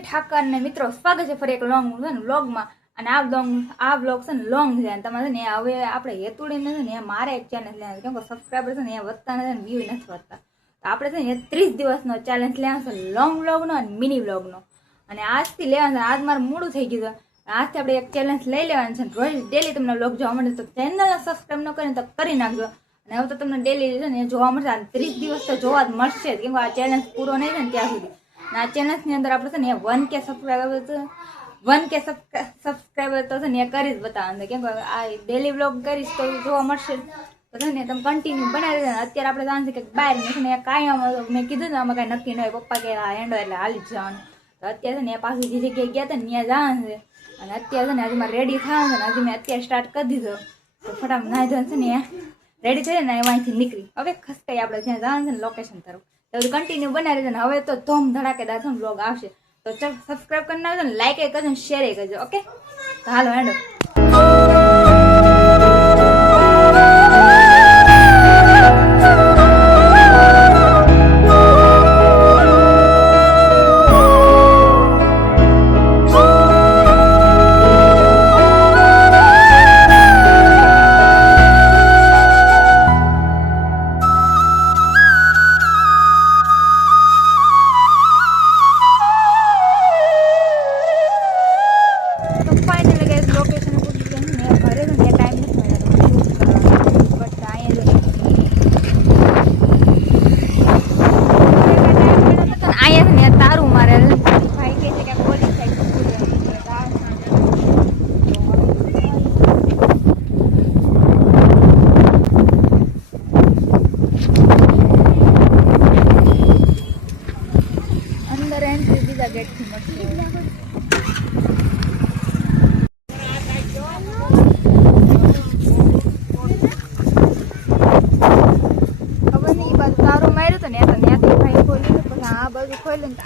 ઠાકર ને મિત્રો સ્વાગત છે ફરી એક લોંગ છે ને વ્લોગમાં અને આ વ્લોગ છે ને લોંગ છે અને તમારે ને હવે આપણે હેતુડીને છે ને મારે એક ચેલેન્જ લેવાનું કેમ કે સબસ્ક્રાઈબર છે ને એ વધતા નથી ને વ્યૂ નથી વધતા તો આપણે છે ને 30 દિવસનો ચેલેન્જ લેવાનો છે લોંગ વ્લોગનો અને મિની વ્લોગનો અને આજથી લેવાનું છે આજ મારું મોડું થઈ ગયું છે આજથી આપણે એક ચેલેન્જ લઈ લેવાનું છે રોજ ડેલી તમને વ્લોગ જોવા મળે તો ચેનલને સબસ્ક્રાઈબ ન કરીને તો કરી નાખજો અને હવે તો તમને ડેલી છે ને જોવા મળશે 30 દિવસ તો જોવા જ મળશે કેમ કે આ ચેલેન્જ પૂરો નહીં થાય ને ત્યાં સુધી આ ચેનલની અંદર આપણે છે ને 1K સબસ્ક્રાઈબર તો છે ને એ કરી જ બતાવવાનું કેમ કે આ ડેલી વ્લોગ કરીશ તો જોવા મળશે તો છે ને તમે કન્ટિન્યુ બનાવી દેજો અત્યારે આપણે જાણ છે કે બહાર છે ને કાંઈ મેં કીધું ને આમાં કાંઈ નક્કી ન હોય પપ્પા કે આ એન્ડો એટલે હાલી જ જવાનું તો અત્યારે છે ને એ પાછું જે જગ્યાએ ગયા હતા ને ત્યાં જવાનું છે અને અત્યારે છે ને હજી મારે રેડી થવાનું છે ને હજી મેં અત્યારે સ્ટાર્ટ કરી દીધો તો ફટાફટ નાઈ ધોઈને છે ને રેડી થઈ ને અહીંથી નીકળી હવે ખસકાઈ આપણે ત્યાં જવાનું છે ને લોકેશન તરફ તો કન્ટિન્યુ બનાવી દેજો ને હવે તો ધોમ ધડાકેદાર છે બ્લોગ આવશે તો ચાલ સબસ્ક્રાઇબ કરી નાખજો ને લાઈક કરજો ને શેર કરજો ઓકે તો હાલો હેડો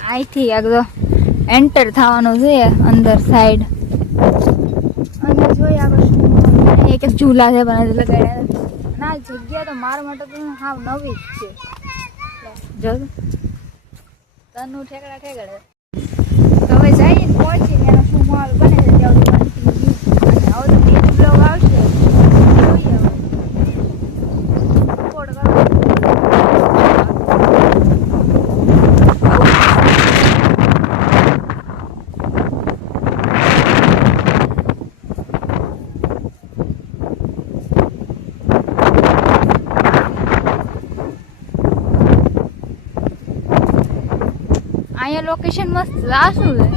અહીંથી આગળ એન્ટર થવાનું છે અંદર સાઈડ અને જોઈએ આપણે એક ઝૂલા છે પણ લગાડ્યા ના જગ્યા તો મારા માટે તો હાવ નવી જ છે જો તનું ઠેકડા ઠેકડે તો હવે જઈએ પહોંચીને એનો શું માલ બને છે ત્યાં કન્ટિન્યુ અને હવે તો બ્લોગ આવશે જોઈએ હવે કોડ કરો અહીંયા લોકેશન મસ્ત લાસું છે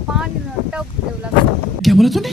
પાણીનો ટપ જેવું લાગે क्या बोला तूने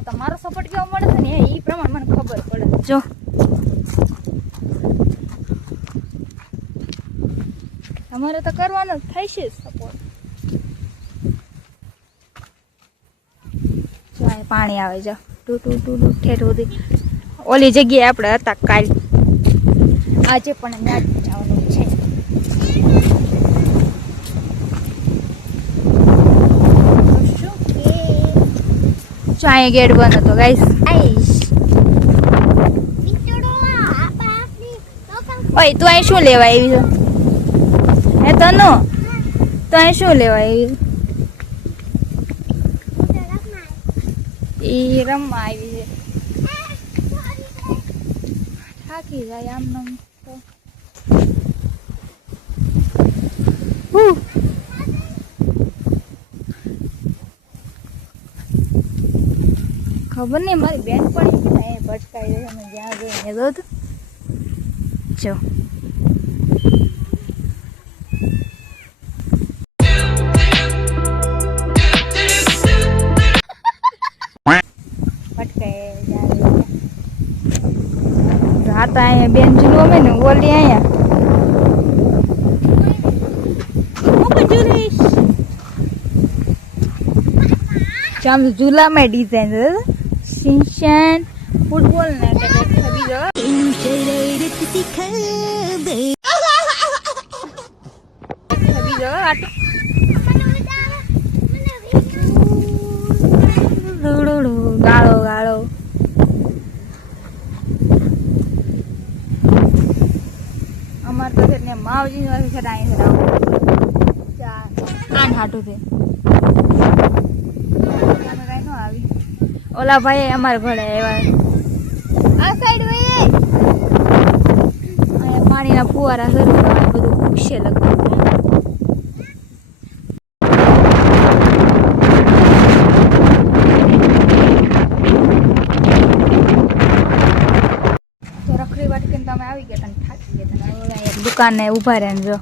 તમારો સપોર્ટ કેવો મળે છે ને એ પ્રમાણે મને ખબર પડે જો તમારે તો કરવાનો જ થાય છે સપોર્ટ જો અહીં પાણી આવે જો ટુ ટુ ટુ ટુ ઠેઠ સુધી ઓલી જગ્યાએ આપણે હતા કાલ આજે પણ ત્યાં જ જવાનું છે જો અહીંયા ગેટ બંધ હતો ગાઈસ આઈશ ઓય તું અહીં શું લેવા આવી છે હે તનો તો અહીં શું લેવા આવી એ રમવા આવી છે થાકી જાય આમ નમ તો ખબર નહીં મારી બેન પણ ભટકાઈ જાય અમે જ્યાં જોઈને દો જો ભટકાઈ આમ ઝૂલામાં ડિઝાઇન શિનશાન ફૂટબોલ ને બીજો ગાળો ગાળો અમાર તો છે ને માવજી નું છે ડાઈ છે આન હાટું છે કઈ નો આવી ઓલા ભાઈ અમારા ઘરે આવ્યા આ સાઈડ ભાઈ અહીંયા પાણીના ફુવારા શરૂ થયા બધું ઉગશે લગભગ દુકાન ને ઉભા રહે જો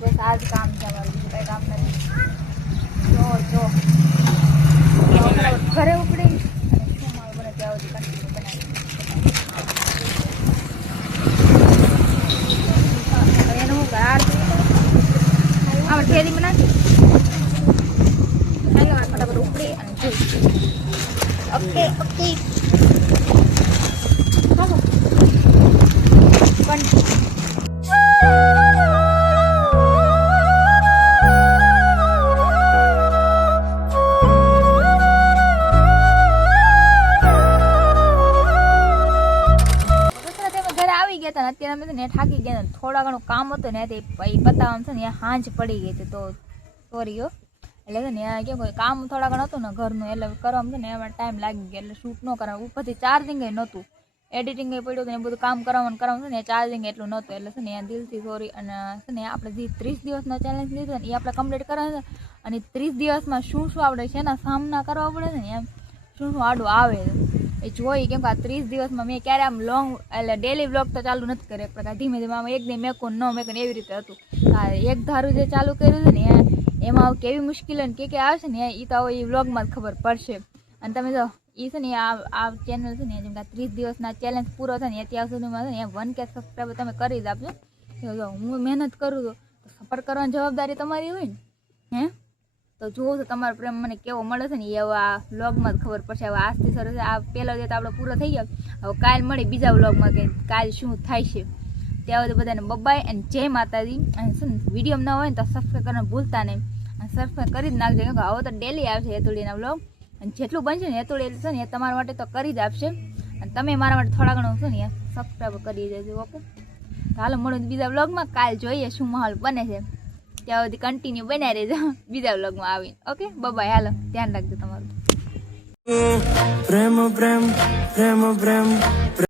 બસ આ જ કામ છે અમારું બીજું કઈ કામ નથી જો ઘરે ઉપડી અને શું મારું બને ત્યાં સુધી કન્ટિન્યુ બનાવી એનું હું ઘર આપણે થેલીમાં નાખી ફટાફટ ઉપડી અને જોઈ ઓકે ઓકે અત્યારે અમે છે ને થાકી ગયા ને થોડા ઘણું કામ હતું ને તે પતાવવાનું છે ને હાંજ પડી ગઈ હતી તો સોરીઓ એટલે છે ને કેમ કામ થોડા ઘણું હતું ને ઘરનું એટલે કરવામાં છે ને એમાં ટાઈમ લાગી ગયો એટલે શૂટ ન કરાવવું ઉપરથી ચાર્જિંગ નહોતું એડિટિંગ પડ્યું હતું ને બધું કામ કરવાનું છે ને ચાર્જિંગ એટલું નહોતું એટલે છે ને દિલથી સોરી અને છે ને આપણે જે 30 દિવસનો ચેલેન્જ લીધો ને એ આપણે કમ્પ્લીટ કરવાનો છે અને 30 દિવસમાં શું શું આપણે છે ને સામના કરવા પડે છે ને એમ શું શું આડું આવે એ જોઈ કેમ કે આ 30 દિવસમાં મેં ક્યારે આમ લોંગ એટલે ડેલી વ્લોગ તો ચાલુ નથી કર્યો એક પ્રકાર ધીમે ધીમે આમ એક દી મેકો ન મેકો એવી રીતે હતું આ એક ધારું જે ચાલુ કર્યું છે ને એમાં કેવી મુશ્કેલી ને કે આવશે ને એ તો એ વ્લોગમાં જ ખબર પડશે અને તમે જો એ છે ને આ ચેનલ છે ને જેમ કે 30 દિવસના ચેલેન્જ પૂરો થાય ને ત્યાં સુધીમાં છે ને 1K સબસ્ક્રાઈબર તમે કરી જ આપજો જો હું મહેનત કરું તો સપોર્ટ કરવાની જવાબદારી તમારી હોય ને હે તો જોવો તો તમારો પ્રેમ મને કેવો મળે છે ને એવો આ વ્લોગમાં જ ખબર પડશે હવે આજથી સરસ આ પહેલો જે તો આપણો પૂરો થઈ ગયો હવે કાલ મળી બીજા વ્લોગમાં કે કાલ શું થાય છે ત્યાં સુધી બધાને બબાય અને જય માતાજી અને શું વિડીયો ન હોય ને તો સબસ્ક્રાઈબ કરવાનું ભૂલતા નહીં અને સબસ્ક્રાઈબ કરી જ નાખજો કેમ કે હવે તો ડેલી આવશે હેતુડીના વ્લોગ અને જેટલું બનશે ને હેતુડી છે ને એ તમારા માટે તો કરી જ આપશે અને તમે મારા માટે થોડા ઘણું છે ને સબસ્ક્રાઈબ કરી દેજો ઓકે તો હાલો મળું બીજા વ્લોગમાં કાલ જોઈએ શું માહોલ બને છે ત્યાં સુધી કન્ટિન્યુ બનાવી રહેજો બીજા વ્લોગમાં આવીને ઓકે બાય હાલો ધ્યાન રાખજો તમારું પ્રેમ પ્રેમ પ્રેમ પ્રેમ